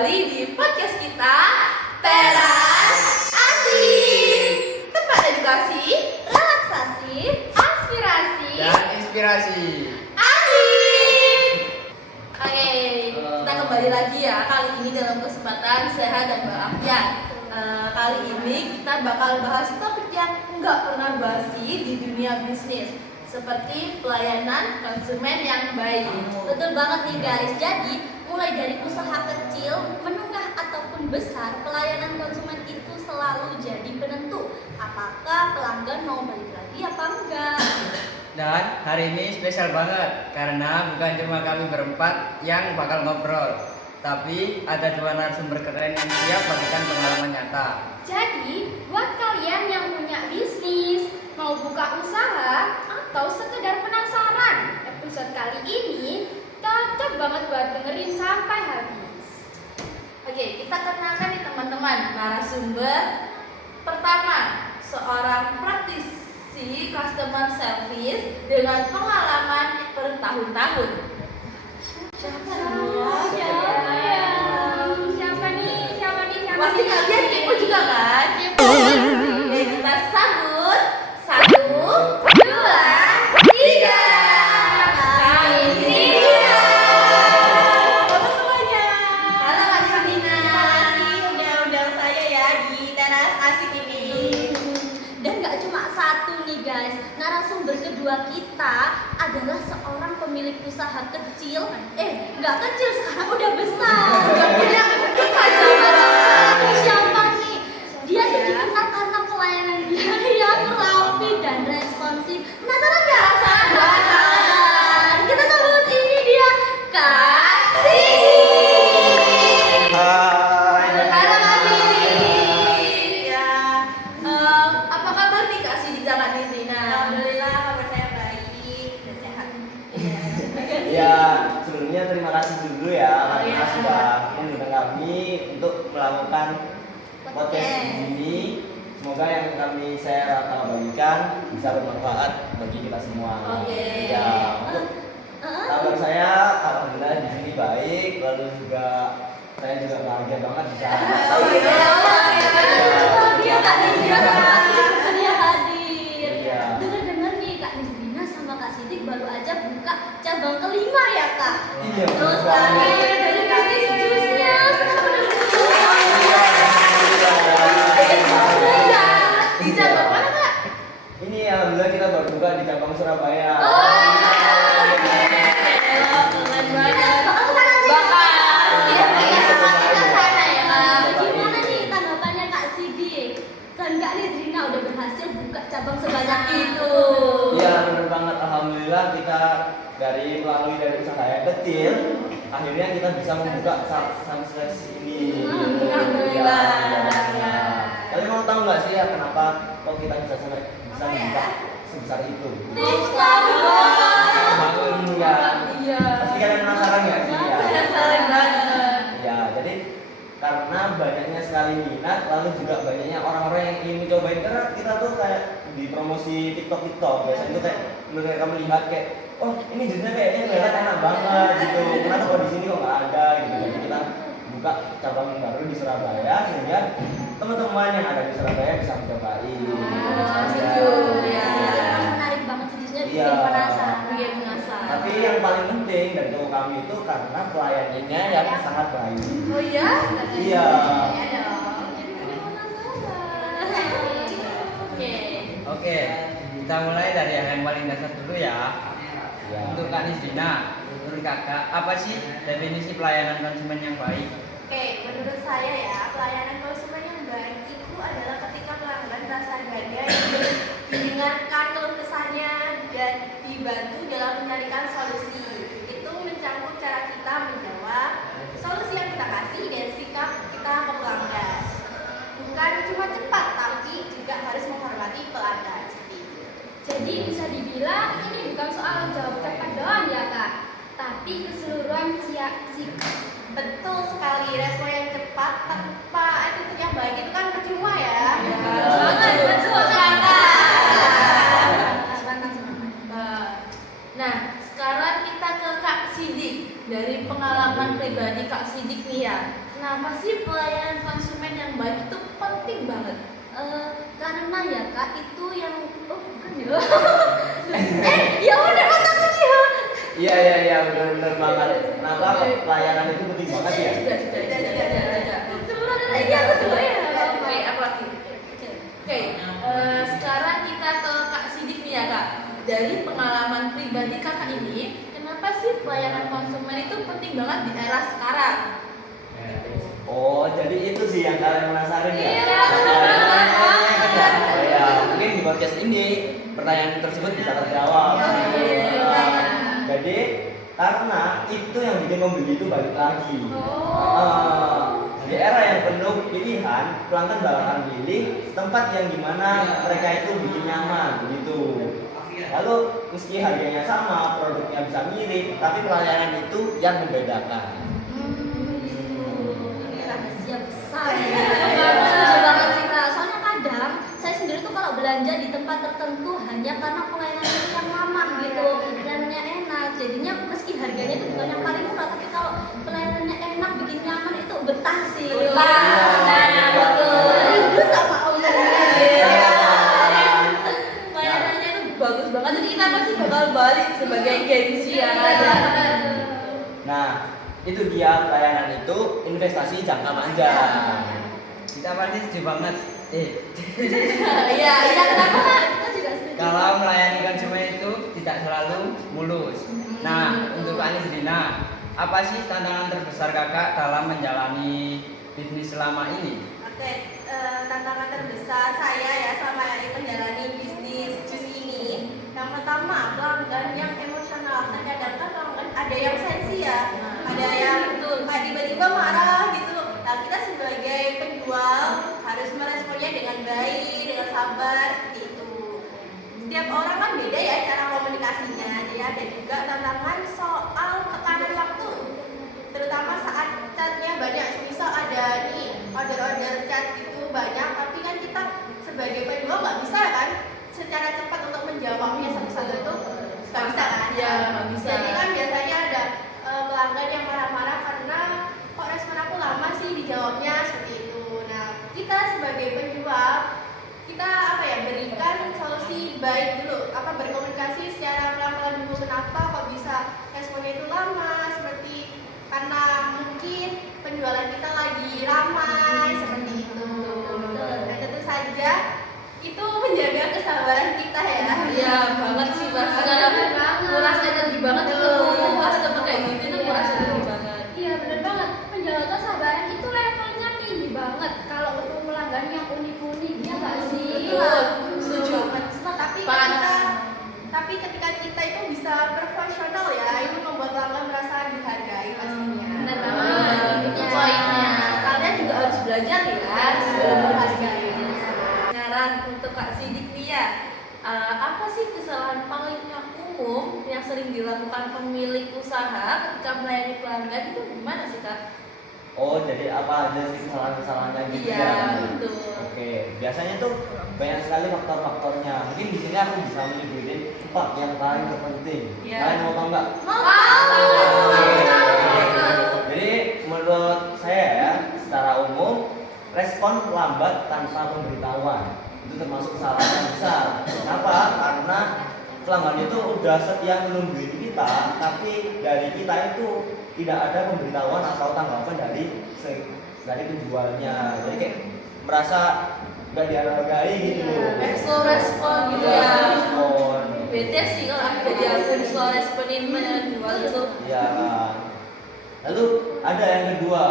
kembali di podcast kita Teras Asik. Tempat edukasi, relaksasi, aspirasi, dan inspirasi. asik. Oke, kita kembali lagi ya. Kali ini dalam kesempatan sehat dan walafiat. Kali ini kita bakal bahas topik yang nggak pernah basi di dunia bisnis, seperti pelayanan konsumen yang baik. Betul banget nih guys. Jadi mulai dari usaha kecil, menengah ataupun besar, pelayanan konsumen itu selalu jadi penentu apakah pelanggan mau balik lagi apa enggak. Dan hari ini spesial banget karena bukan cuma kami berempat yang bakal ngobrol, tapi ada dua narasumber keren yang siap bagikan pengalaman nyata. Jadi buat kalian yang punya bisnis, mau buka usaha atau sekedar penasaran, episode kali ini cocok banget buat dengerin sampai habis. Oke, kita kenalkan nih teman-teman narasumber pertama, seorang praktisi customer service dengan pengalaman bertahun-tahun. Siapa Siapa Pasti nih? kalian kepo juga kan? Oke, kita sambut 1, 2, 3. Kak Nizrina. Halo semuanya. Halo Kak Nizrina. Udah undang saya ya di Teras Asik ini. Dan gak cuma satu nih guys, narasumber kedua kita adalah seorang pemilik usaha kecil. Gak kecil, sekarang udah besar. Gak punya siapa nih? Dia tuh dikenal karena pelayanan dia yang rapi dan responsif. Penasaran gak? Penasaran. Kita sambut ini dia, Kak Sidi. Hai. Halo Kak Sidi. Ya, apa kabar nih Kak Sidi sama Kak Nizrina? Alhamdulillah kabar saya baik dan sehat. Ya, sebelumnya terima kasih dulu ya karena iya. sudah mengundang kami untuk melakukan podcast ini. Semoga yang kami saya akan bagikan bisa bermanfaat bagi kita semua. Oke. Ya, untuk kabar saya alhamdulillah di sini baik, lalu juga saya juga bahagia banget bisa. Oh iya. Dia Kak Nizrina sama Kak Sidik bersedia hadir. Iya. Dengar-dengar nih Kak Nizrina sama Kak Sidik baru aja buka cabang kelima ya Kak. Iya, Terus betul banget. tadi dari bisnis jusnya sekarang udah Iya. Di cabang mana Kak? Ini alhamdulillah kita baru buka di cabang Surabaya. Keren banget. bakal kesana sih. Bakal. Iya, Iya, kita sana ya Kak. Gimana nih tanggapannya Kak Sidik? Kan Kak Nizrina udah berhasil buka cabang sebanyak itu. Iya benar banget, alhamdulillah kita melalui dari usaha yang kecil, akhirnya kita bisa membuka Sunset ini. Alhamdulillah. Ya. Kalian mau tahu nggak sih ya kenapa kok kita bisa sampai bisa membuka sebesar itu? Bangun ya. Iya. Pasti kalian penasaran nggak sih ya? Penasaran banget. Ya, jadi karena banyaknya sekali minat, lalu juga banyaknya orang-orang yang ingin cobain, karena kita tuh kayak di promosi TikTok biasanya tuh kayak mereka melihat kayak, oh ini jusnya kayaknya kelihatan enak banget gitu, kenapa kok di sini kok nggak ada gitu. Jadi kita buka cabang baru di Surabaya sehingga teman-teman yang ada di Surabaya bisa mencobain. setuju, ya. Menarik banget sih jusnya, Iya. bikin penasaran. Bikin penasaran. Tapi yang paling penting dari toko kami itu karena pelayanannya yang sangat baik. Oh iya? Iya. Ya dong, jadi bikin penasaran. Oke. Oke, kita mulai dari yang paling dasar dulu ya. Ya. Untuk Kak Nizrina, menurut kakak, apa sih definisi pelayanan konsumen yang baik? Oke, menurut saya ya, pelayanan konsumen yang baik itu adalah ketika pelanggan merasa bangga didengarkan keluh kesahnya dan dibantu dalam mencarikan solusi. Itu mencakup cara kita menjawab solusi yang kita kasih dan sikap kita ke pelanggan. Bukan cuma cepat, tapi juga harus menghormati pelanggan. Seperti itu. Jadi bisa dibilang ini bukan soal jawab cepat doang ya Kak, tapi keseluruhan Betul sekali, respon yang cepat tanpa attitude yang baik itu kan percuma ya. Betul semangat. Nah, sekarang kita ke Kak Sidik. Dari pengalaman pribadi Kak Sidik nih ya, kenapa karena ya kak itu yang bukan ya. Ya udah otakku dia. Iya benar banget. Kenapa pelayanan itu penting banget ya? Sudah. Iya aku dulu ya. Oke, apa lagi? Oke, sekarang kita ke Kak Sidik nih ya Kak. Dari pengalaman pribadi kakak ini, kenapa sih pelayanan konsumen itu penting banget di era sekarang? Oh, jadi itu sih yang kalian penasaran ya? Iya, Oh ya, mungkin di podcast ini pertanyaan tersebut bisa terjawab. Jadi karena itu yang bikin membeli itu balik lagi. Di era yang penuh pilihan, pelanggan bakalan pilih tempat yang dimana mereka itu bikin nyaman, begitu. Lalu meski harganya sama, produknya bisa mirip, tapi pelayanan itu yang membedakan. Rahasia besar ya. Setuju banget sih kak. Soalnya kadang saya sendiri tuh kalau belanja di tempat tertentu hanya karena pelayanannya yang ramah gitu, pelayanannya enak. Jadinya meski harganya itu bukan yang paling murah, tapi kalau pelayanannya enak, bikin nyaman itu betah sih. Betul. Rindu sama omongannya. Pelayanannya itu bagus banget, jadi kita pasti bakal balik sebagai gengsi ya. Nah, itu dia pelayanan itu investasi jangka panjang. Kita pasti setuju banget. Iya, kenapa Kak? Kita juga setuju. Kalau melayani konsumen itu tidak selalu mulus. Nah, untuk Kak Nisrina, apa sih tantangan terbesar kakak dalam menjalani bisnis selama ini? Oke, tantangan terbesar saya ya sama menjalani bisnis jus ini. Yang pertama, pelanggan yang emosional. Kadang-kadang kan pelanggan ada yang sensi ya, ada yang kayak tiba-tiba marah gitu. Nah, kita sebagai penjual harus meresponnya dengan baik, dengan sabar, seperti itu. Setiap orang kan beda ya cara komunikasinya. Jadi ada juga tantangan soal tekanan waktu, terutama saat chatnya banyak. Misal ada nih order-order chat gitu banyak, tapi kan kita sebagai penjual nggak bisa kan secara cepat untuk menjawabnya satu-satu itu nggak bisa kan? Iya, nggak bisa. Jadi kan biasanya ada pelanggan yang marah-marah karena kok respon aku lama sih dijawabnya, seperti itu. Nah, kita sebagai penjual kita berikan solusi baik dulu, berkomunikasi secara pelan-pelan dulu, kenapa kok bisa responnya itu lama, seperti karena mungkin penjualan kita lagi ramai, seperti itu. Dan tentu saja itu menjaga kesabaran kita ya. Iya banget sih Mas. Karena kuras energi banget itu. Pas ketemu kayak gitu itu kuras energi banget. Iya benar banget. Penjual kesabaran itu levelnya tinggi banget. Kalau untuk pelanggan yang unik-unik ya nggak sih? Betul, setuju. Tapi ketika kita itu bisa profesional ya, itu membuat pelanggan merasa dihargai pastinya. Benar banget. Itu poinnya. Kalian juga harus belajar ya sebelum menghargai. Sekarang untuk Kak Sidik nih ya, apa sih kesalahan paling umum yang sering dilakukan pemilik usaha ketika melayani pelanggan itu gimana sih Kak? Oh, jadi apa aja sih kesalahan-kesalahannya gitu Iya, ya? betul. Oke, biasanya tuh banyak sekali faktor-faktornya. Mungkin di sini aku bisa menyebutin 4 yang paling terpenting. Iya. Kalian mau tahu nggak? Jadi menurut saya ya, secara umum respon lambat tanpa pemberitahuan itu termasuk kesalahan yang besar. Kenapa? Karena pelanggan itu udah setia menungguin kita, tapi dari kita itu tidak ada pemberitahuan atau tanggapan dari penjualnya. Jadi kayak merasa nggak dihargai gitu loh. Respon gitu ya. Respon. Bete sih kalau aku jadi akun soal responin menjual itu. Iya. Lalu ada yang kedua,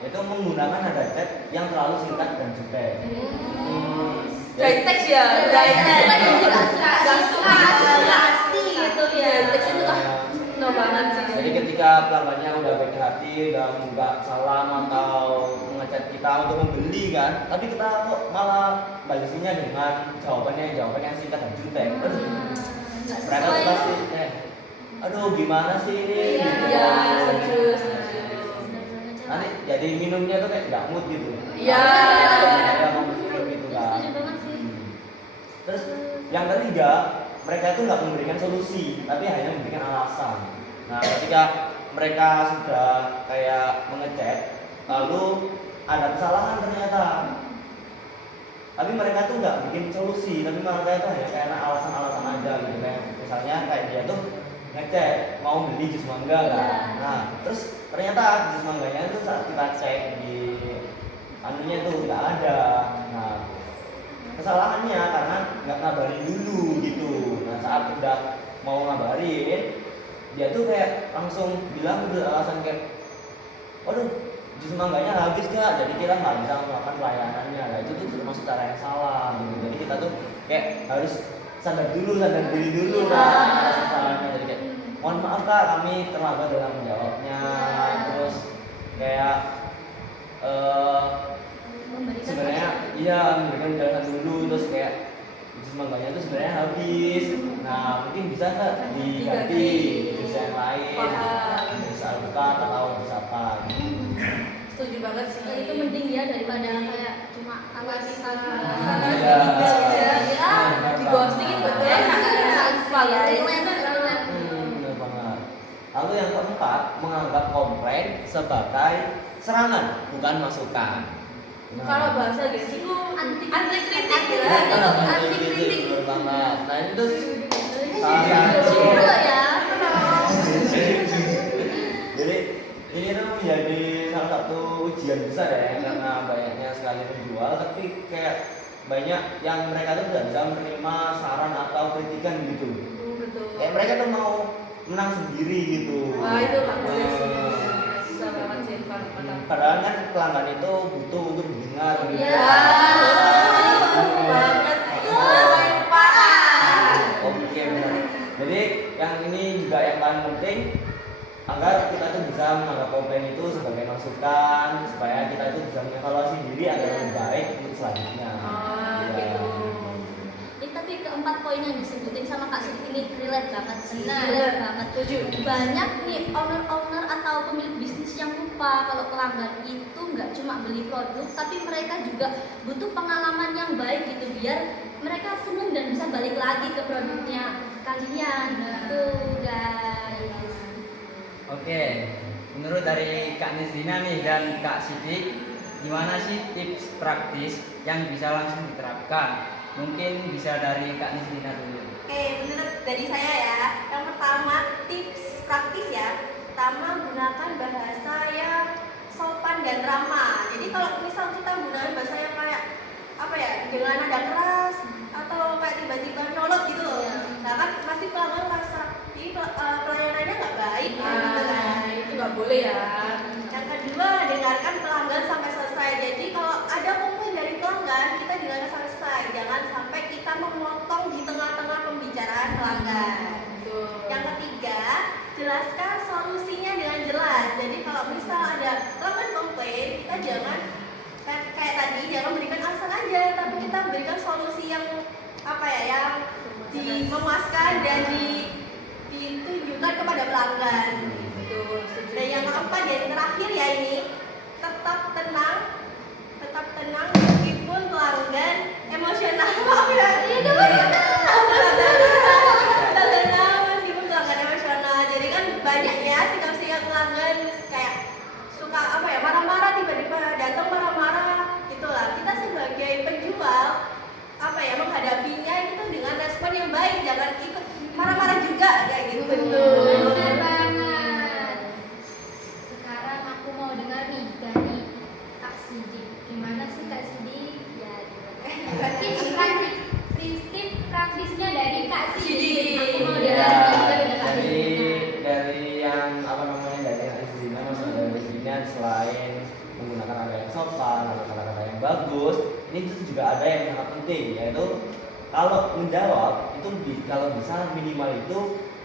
yaitu menggunakan nada chat yang terlalu singkat dan jutek. Dry text ya, dry text. Gak suka gitu ya. Dry text itu no banget sih. Jadi ketika pelanggannya udah baik hati, udah nggak salam atau mengechat kita untuk membeli kan, tapi kita kok malah balesinya dengan jawaban yang singkat dan jutek. Mereka tuh pasti aduh gimana sih ini? Iya, serius. Nanti jadi minumnya tuh kayak nggak mood gitu. Iya. Mereka mau minum gitu kan. Setuju banget sih. Terus yang ketiga, mereka itu nggak memberikan solusi, tapi hanya memberikan alasan. Nah, ketika mereka sudah kayak mengechat, lalu ada kesalahan ternyata. tapi mereka tuh nggak bikin solusi, tapi mereka itu hanya kayak alasan-alasan aja gitu. Kayak misalnya kayak dia tuh ngecek mau beli jus mangga kan, nah terus ternyata jus mangganya itu saat kita cek di anunya itu nggak ada. Nah kesalahannya karena nggak ngabarin dulu gitu. Nah saat udah mau ngabarin, dia tuh kayak langsung bilang alasan kayak, waduh jus mangganya habis kak, jadi kita nggak bisa melakukan pelayanannya. Nah itu tuh termasuk cara yang salah gitu. Jadi kita tuh kayak harus sadar diri dulu kan atas kesalahannya. Jadi kayak mohon maaf kak, kami terlambat dalam menjawabnya. Terus kayak sebenarnya iya memberikan penjelasan dulu, terus kayak jus mangganya itu sebenarnya habis. Nah mungkin bisa nggak diganti jus yang lain, jus alpukat atau jus apa gitu. Setuju banget sih. Itu mending ya daripada kayak cuma alasan Iya. Di ghosting itu betul ya. Benar banget. Lalu yang keempat, menganggap komplain sebagai serangan bukan masukan. Kalau bahasa gitu anti kritik ya. Anti kritik benar banget. Nah itu salah satu. ya. Jadi ini tuh menjadi salah satu ujian besar ya, karena banyaknya sekali penjual, tapi kayak banyak yang mereka tuh tidak bisa menerima saran atau kritikan gitu. Betul. Kayak mereka tuh mau menang sendiri gitu. Wah itu nggak boleh sih. Susah banget sih Padahal kan pelanggan itu butuh untuk didengar gitu. Iya. Banget. Oke benar. Jadi yang ini juga yang paling penting, agar kita tuh bisa menganggap komplain itu sebagai masukan, supaya kita itu bisa mengevaluasi diri agar lebih baik untuk selanjutnya. Gitu. Tapi keempat poin yang disebutin sama Kak Siti ini relate banget sih. Benar. Relate banget. Setuju. Banyak nih owner-owner atau pemilik bisnis yang lupa kalau pelanggan itu nggak cuma beli produk, tapi mereka juga butuh pengalaman yang baik gitu biar mereka seneng dan bisa balik lagi ke produknya kalian. Gitu guys. Oke, menurut dari Kak Nisrina nih dan Kak Sidik, gimana sih tips praktis yang bisa langsung diterapkan? Mungkin bisa dari Kak Nisrina dulu. Oke, menurut dari saya ya, yang pertama tips praktis ya. Pertama, gunakan bahasa yang sopan dan ramah. Jadi kalau misal kita gunakan bahasa yang kayak apa ya, dengan nada keras atau kayak tiba-tiba nyolot gitu loh. Nah kan masih pelanggan rasa ini pelayanannya nggak baik kan, gitu kan. Itu nggak boleh ya. Yang kedua, dengarkan pelanggan sampai selesai. Jadi kalau ada komplain dari pelanggan, kita dengarkan sampai selesai. Jangan sampai kita memotong di tengah-tengah pembicaraan pelanggan. Betul. Yang ketiga, jelaskan solusinya dengan jelas. Jadi kalau misal ada pelanggan komplain, kita jangan kayak tadi, jangan berikan alasan aja, tapi kita berikan solusi yang apa ya, yang memuaskan dan ditunjukkan kepada pelanggan. Betul. Setuju. Dan yang keempat dan terakhir ya ini, tetap tenang meskipun pelanggan emosional. Maaf ya, tetap tenang meskipun pelanggan emosional. Jadi kan banyak ya sikap-sikap pelanggan kayak suka apa ya, marah-marah, tiba-tiba datang marah-marah gitulah. Kita sebagai penjual apa ya, menghadapinya itu dengan respon yang baik, jangan ikut marah-marah juga kayak gitu. Betul. Benar banget. Sekarang aku mau dengar nih dari Kak Sidi. Gimana sih Kak Sidi? Ya, prinsip praktisnya dari Kak Sidi. Aku mau Ya, dengar dari Kak Sidi. dari yang apa namanya, dari yang Rizlina, maksud dari Rizlina, selain menggunakan kata yang sopan atau kata-kata yang bagus, ini tuh juga ada yang sangat penting, yaitu kalau menjawab itu kalau bisa minimal itu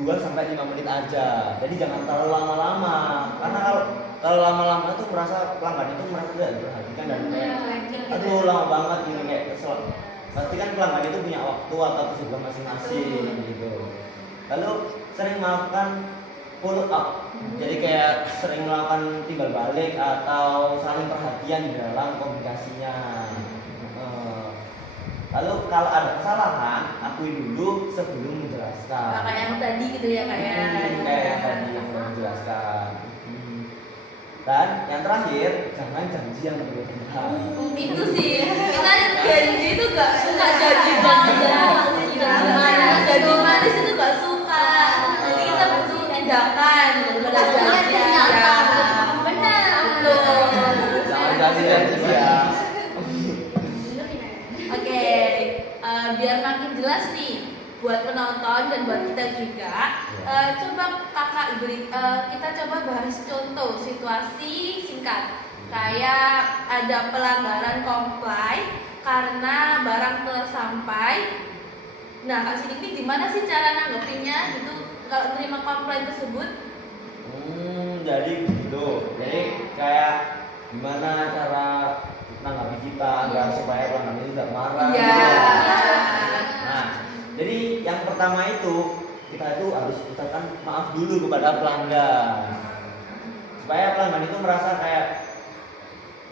2-5 menit aja. Jadi jangan terlalu lama-lama, karena kalau lama-lama itu merasa pelanggan itu merasa tidak diperhatikan dan kayak aduh lama banget gini, kayak kesel. Pasti kan pelanggan itu punya waktu atau kesibukan masing-masing gitu. Lalu sering melakukan follow up, jadi kayak sering melakukan timbal balik atau saling perhatian di dalam komunikasinya. Lalu kalau ada kesalahan, akui dulu sebelum menjelaskan. Kayak yang tadi gitu ya, kayak. Kayak yang tadi yang menjelaskan. Dan yang terakhir, jangan janji yang berlebihan. Itu sih, kita janji itu gak suka janji janji manis itu gak suka. Nanti kita butuh tindakan daripada janji aja. Benar. Jangan janji ya. Oke, biar makin jelas nih buat penonton dan buat kita juga, coba kakak beri, kita coba bahas contoh situasi singkat. Kayak ada pelanggaran comply karena barang telah sampai. Nah, Kak Sidik ini gimana sih cara nanggepinnya gitu kalau terima komplain tersebut? Jadi gitu. Jadi kayak gimana cara menanggapi kita agar supaya pelanggan itu tidak marah. Iya. Gitu. Nah, jadi yang pertama itu kita itu harus ucapkan maaf dulu kepada pelanggan supaya pelanggan itu merasa kayak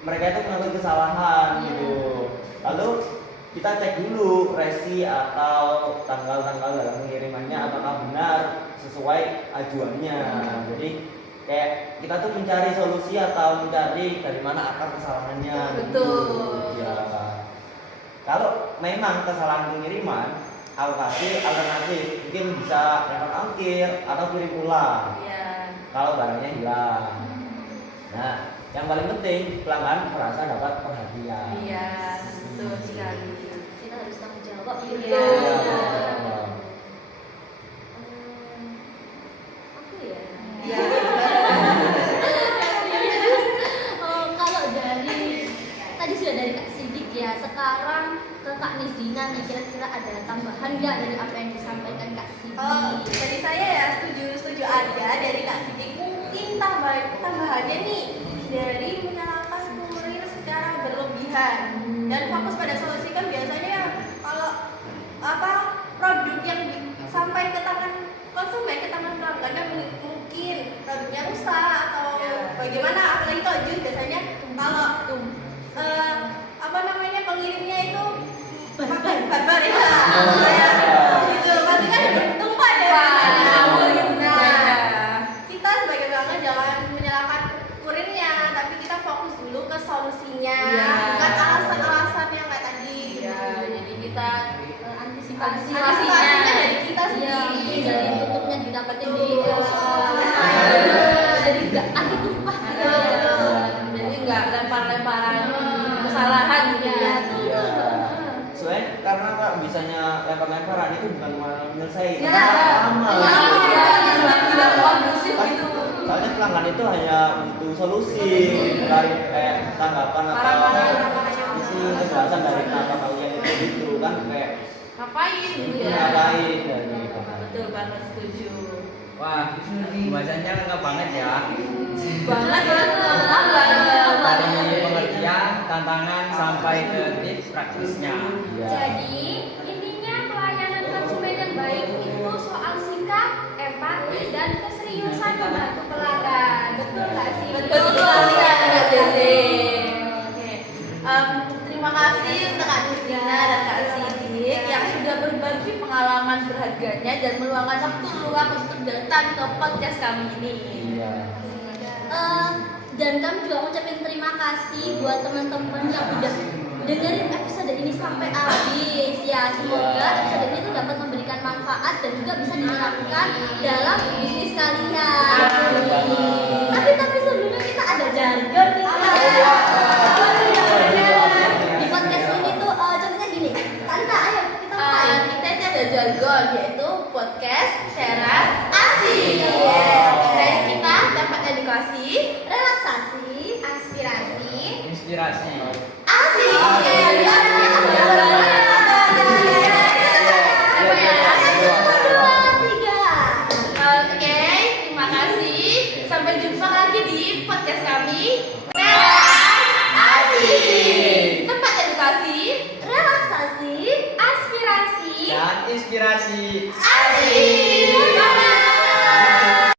mereka itu melakukan kesalahan gitu. Lalu kita cek dulu resi atau tanggal-tanggal dalam pengirimannya apakah benar sesuai ajuannya. Jadi kayak kita tuh mencari solusi atau mencari dari mana akar kesalahannya. Betul. Gitu. Ya. Kalau memang kesalahan pengiriman, aku kasih alternatif, mungkin bisa refund ongkir atau kirim ulang. Iya. Kalau barangnya hilang. Nah, yang paling penting pelanggan merasa dapat perhatian. Iya, betul sekali. Kita harus tanggung jawab. Iya. Aku ya. Iya. Oh, kalau dari tadi sudah dari Kak Sidik ya, sekarang ke Kak Nizina nih, kira-kira ada tambahan nggak dari apa yang disampaikan Kak Sidik? Oh, dari saya ya setuju aja dari Kak Sidik. Mungkin tambahannya nih dari menyalahkan kurir secara berlebihan dan fokus pada solusi. Kan biasanya kalau produk yang sampai ke tangan konsumen, ke tangan pelanggan kan mungkin produknya rusak atau bagaimana. Apalagi kalau jus biasanya kalau pengirimnya itu barbar ya. Gitu, pasti kan tumpah deh. Nah, kita sebagai pelanggan jangan menyalahkan kurirnya, tapi kita fokus dulu ke solusinya, bukan alasan-alasan yang kayak tadi. Iya, jadi kita Antisipasinya dari kita sendiri. dari tutupnya didapatin di jadi nggak anti tumpah. jadi nggak lempar-lemparan kesalahan gitu ya. Iya. Soalnya karena Kak bisanya lempar-lemparan itu bukan malah menyelesaikan. Iya. Tidak kondusif Kan, gitu. soalnya pelanggan itu hanya butuh solusi, bukan kayak tanggapan atau isi kejelasan dari kenapa kalian itu gitu kan kayak Ngapain gitu ya? ngapain dan gitu. Betul banget, setuju. Wah, bahasanya lengkap banget ya. Banget Dari pengertian, tantangan sampai ke tips praktisnya. Iya. Jadi intinya pelayanan konsumen yang baik itu soal sikap, empati, dan keseriusan membantu pelanggan. Betul nggak sih? Betul sekali ya Kak Dede. Oke. Terima kasih untuk Kak Nizina dan Kak Sidik yang sudah berbagi pengalaman berharganya dan meluangkan waktu luang untuk datang ke podcast kami ini. Iya. Dan kami juga mengucapkan terima kasih buat teman-teman yang udah dengerin episode ini sampai habis ya. Semoga episode ini tuh dapat memberikan manfaat dan juga bisa diterapkan dalam bisnis kalian. Tapi sebelumnya kita ada jargon nih. Di podcast ini tuh contohnya gini. Tante, ayo kita mulai. Kita ini ada jargon yaitu podcast Teras Asik. Dan kita dapat edukasi, Relaksasi, aspirasi, Inspirasi. asik. Oke, terima kasih. Sampai jumpa lagi di podcast kami. Teras Asik. Tempat edukasi, relaksasi, aspirasi, Dan inspirasi. asik.